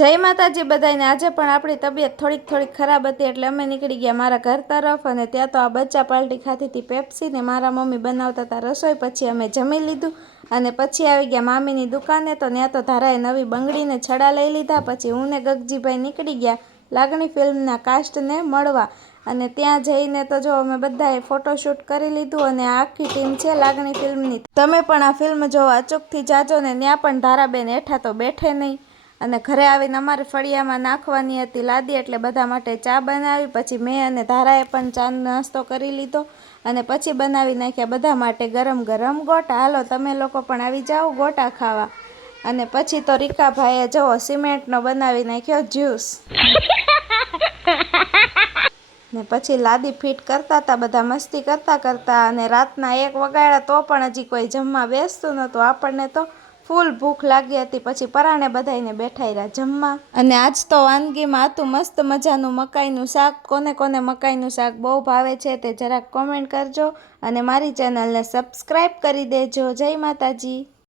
જય માતાજી બધાને। આજે પણ આપણી તબિયત થોડીક ખરાબ હતી એટલે અમે નીકળી ગયા મારા घर तरफ અને ત્યાં તો आ बच्चा पार्टी खाती थी पेप्सी ने मारा मम्मी बनावता था रसोई। पछी अमे जमी लीधुं અને પછી આવી ગયા મામીની દુકાને। તો ત્યાં તો ધારાએ નવી બંગડીને છડા લઈ લીધા। પછી હું ને ગગજીભાઈ નીકળી ગયા લાગણી ફિલ્મના કાસ્ટને મળવા અને ત્યાં જઈને તો જો અમે બધાએ ફોટોશૂટ કરી લીધું અને આ આખી ટીમ છે લાગણી ફિલ્મની। તમે પણ આ ફિલ્મ જોવા અચૂકથી જાજો ને ત્યાં પણ ધારાબેન હેઠા તો બેઠે નહીં અને ઘરે આવીને અમારે ફળિયામાં નાખવાની હતી લાદી એટલે બધા માટે ચા બનાવી। પછી મેં અને ધારાએ પણ ચા નાસ્તો કરી લીધો અને પછી બનાવી નાખ્યા બધા માટે ગરમ ગરમ ગોટા। હાલો તમે લોકો પણ આવી જાઓ ગોટા ખાવા। અને પછી તો રીકાભાઈએ જુઓ સિમેન્ટનો બનાવી નાખ્યો જ્યુસ ને પછી લાદી ફિટ કરતા હતા બધા મસ્તી કરતા અને રાતના 1 વાગ્યા તો પણ હજી કોઈ જમવા બેસતું નહોતું। આપણને તો फूल भूख लागी हती। पछी पराणे बधाईने बेठाड्या जमवा अने आज तो वानगीमां हतुं मस्त मजानुं मकाईनुं शाक। कोने कोने मकाईनुं शाक बहु भावे छे ते जराक कमेंट करजो अने मारी चेनलने सब्सक्राइब करी देजो। जय माताजी।